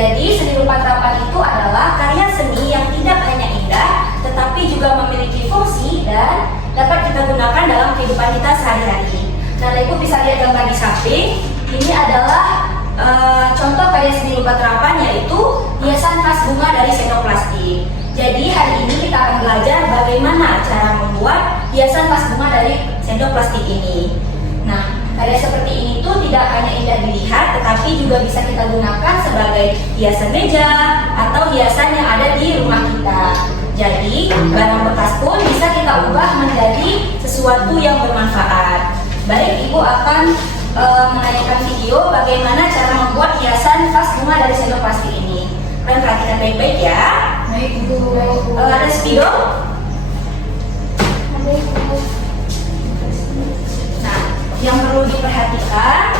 Jadi seni rupa terapan itu adalah karya seni yang tidak hanya indah, tetapi juga memiliki fungsi dan dapat kita gunakan dalam kehidupan kita sehari-hari. Nah, Ibu bisa lihat gambar di samping. Ini adalah contoh karya seni rupa terapan, yaitu hiasan vas bunga dari sendok plastik. Jadi hari ini kita akan belajar bagaimana cara membuat hiasan vas bunga dari sendok plastik ini. Nah, karya seperti ini tuh tidak hanya indah dilihat, tetapi juga bisa kita gunakan sebagai hiasan meja atau hiasan yang ada di rumah kita. Jadi, barang bekas pun bisa kita ubah menjadi sesuatu yang bermanfaat. Baik, Ibu akan menanyakan video bagaimana cara membuat hiasan vas bunga dari sendok plastik ini. Kalian perhatikan baik-baik ya. Baik, Ibu. Ada spidol? Ada, Ibu. Nah, yang perlu diperhatikan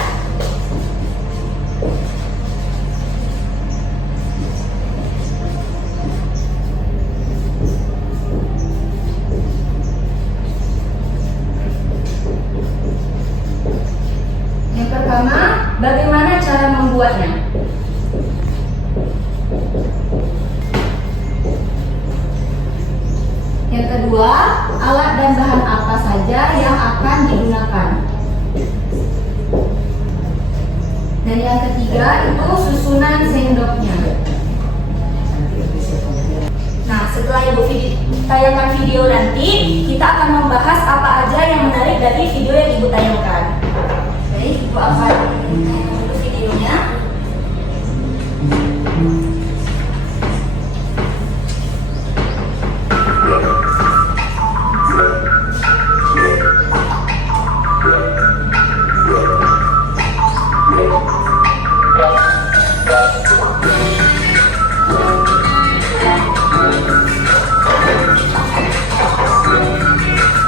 yang pertama, bagaimana cara membuatnya? Yang kedua, alat dan bahan apa saja yang akan digunakan? Dan yang ketiga itu susunan sendoknya. Nah, setelah Ibu tayangkan video nanti, kita akan membahas apa aja yang menarik dari video yang Ibu tayangkan. Baik, Ibu akan tayangkan dulu videonya.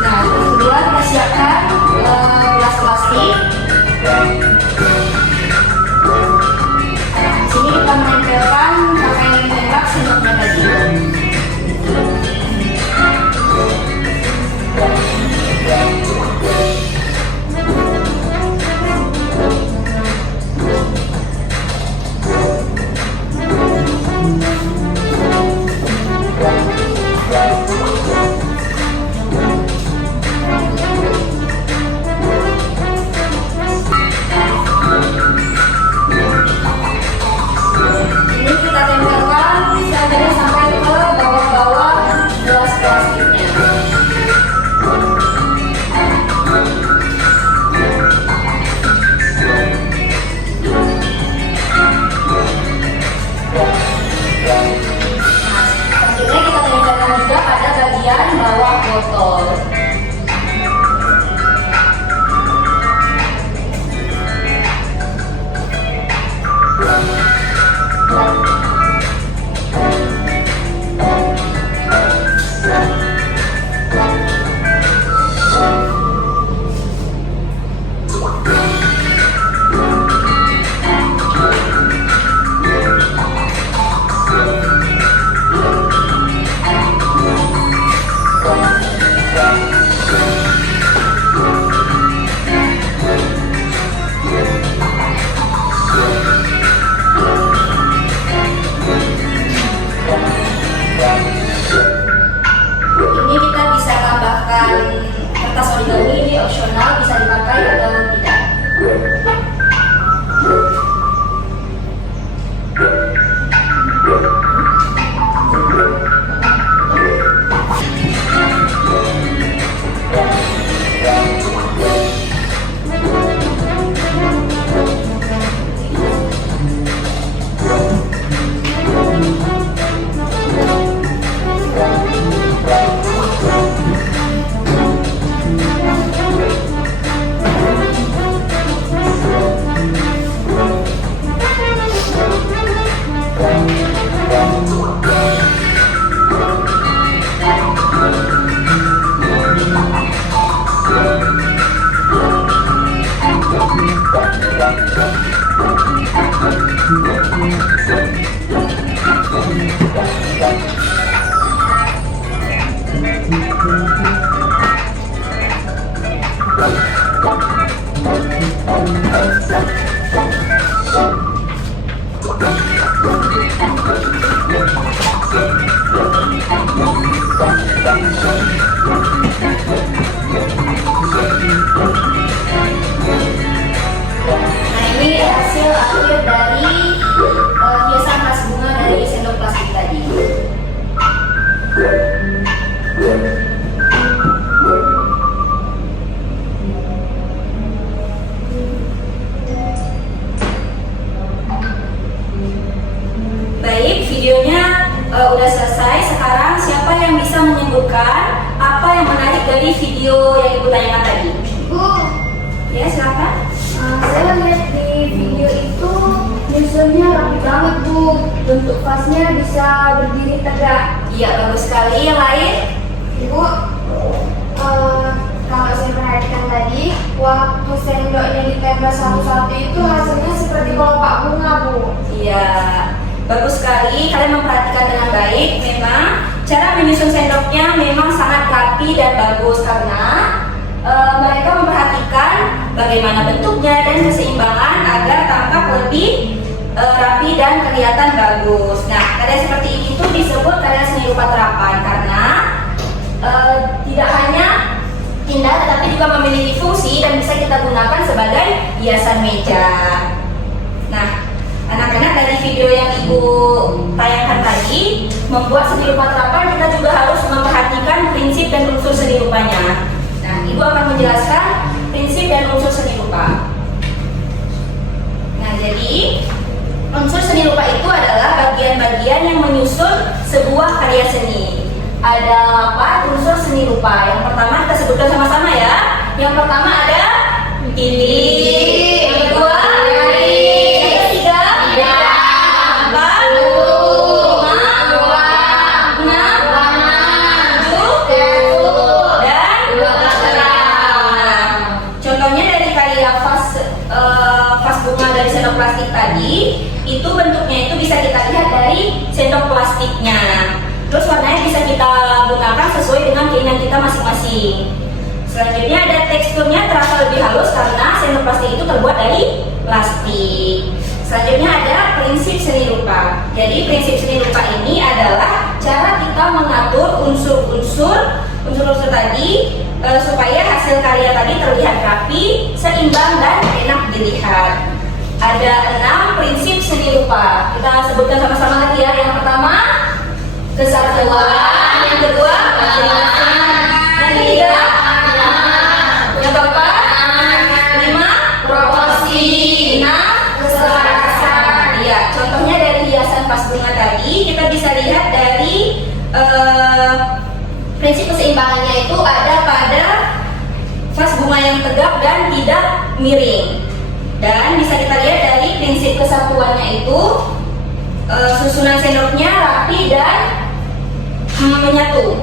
Nah, kedua kita siapkan gelas plastik. Di sini kita menempelkan pakai menembak sendoknya tadi. Ini kita tempelkan sampai ke bawah-bawah gelas plastiknya. Selanjutnya kita tempelkan juga pada bagian bawah botol. Ini kita bisa tambahkan kertas origami, ini opsional, bisa dipakai atau tidak. udah selesai, sekarang siapa yang bisa menyebutkan apa yang menarik dari video yang Ibu tanyakan tadi? Bu, Ya, silakan. saya lihat di video itu nyusunnya rapi banget Bu. Bentuk vasnya bisa berdiri tegak. Iya, bagus sekali. Yang lain? Ibu, kalau saya perhatikan tadi, waktu sendoknya ditempel satu-satu itu hasilnya seperti kelopak bunga Bu. Iya, bagus sekali. Kalian memperhatikan dengan baik. Memang cara menyusun sendoknya memang sangat rapi dan bagus karena mereka memperhatikan bagaimana bentuknya dan keseimbangan agar tampak lebih rapi dan kelihatan bagus. Nah, karya seperti ini tuh disebut karya seni rupa terapan karena tidak hanya indah tetapi juga memiliki fungsi dan bisa kita gunakan sebagai hiasan meja. Nah, anak-anak, dari video yang Ibu tayangkan tadi, membuat seni rupa terapan kita juga harus memperhatikan prinsip dan unsur seni rupanya. Nah, Ibu akan menjelaskan prinsip dan unsur seni rupa. Nah, jadi unsur seni rupa itu adalah bagian-bagian yang menyusun sebuah karya seni. Ada 8 unsur seni rupa. Yang pertama kita sebutkan sama-sama ya. Yang pertama ada titik. Yang kedua yang ketiga empat, enam, tujuh, dan 12. Contohnya dari karya vas bunga dari sendok plastik tadi, itu bentuknya itu bisa kita lihat dari sendok plastiknya. Terus warnanya bisa kita gunakan sesuai dengan keinginan kita masing-masing. Selanjutnya ada teksturnya terasa lebih halus karena sendok plastik itu terbuat dari plastik. Selanjutnya ada prinsip seni rupa. Jadi prinsip seni rupa ini adalah cara kita mengatur unsur-unsur tadi supaya hasil karya tadi terlihat rapi, seimbang, dan enak dilihat. Ada 6 prinsip seni rupa. Kita sebutkan sama-sama lagi ya. Yang pertama, kesatuan. Yang kedua, yang ketiga, yang keempat, 5, proporsi, 6, keselarasan. Iya, contohnya dari hiasan vas bunga tadi kita bisa lihat dari prinsip keseimbangannya itu ada pada vas bunga yang tegap dan tidak miring. Dan bisa kita lihat dari prinsip kesatuannya itu susunan sendoknya rapi dan menyatu.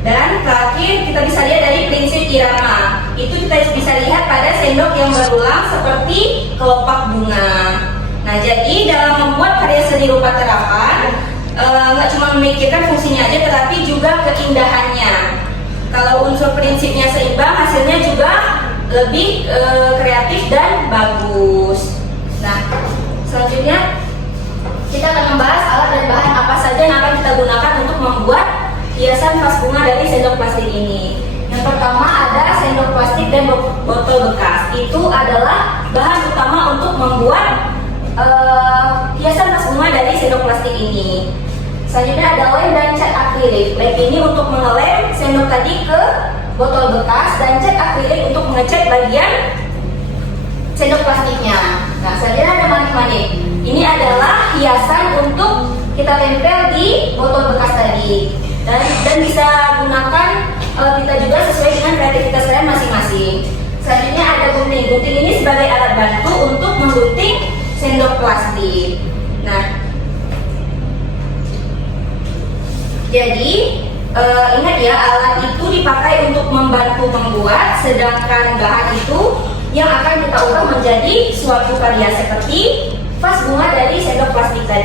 Dan terakhir kita bisa lihat dari prinsip irama. Itu kita bisa lihat pada sendok yang berulang seperti kelopak bunga. Nah, jadi dalam membuat karya seni rupa terapan nggak cuma memikirkan fungsinya aja, tetapi juga keindahannya. Kalau unsur prinsipnya seimbang, hasilnya juga lebih kreatif dan bagus. Nah, selanjutnya kita akan membahas alat dan bahan apa saja yang akan kita gunakan untuk membuat hiasan vas bunga dari sendok plastik ini. Yang pertama ada sendok plastik dan botol bekas. Itu adalah bahan utama untuk membuat hiasan vas bunga dari sendok plastik ini. Selanjutnya ada lem dan cat akrilik. Lem ini untuk mengelem sendok tadi ke botol bekas dan cat akrilik untuk mengecat bagian sendok plastiknya. Nah, selanjutnya ada manik-manik. Ini adalah hiasan untuk kita tempel di botol bekas tadi. Dan bisa gunakan kita juga sesuai dengan kreativitas kalian masing-masing. Selanjutnya ada gunting. Gunting ini sebagai alat bantu untuk menggunting sendok plastik. Nah, jadi ingat ya, alat itu dipakai untuk membantu membuat, sedangkan bahan itu yang akan kita ubah menjadi suatu karya seperti vas bunga dari sendok plastik tadi.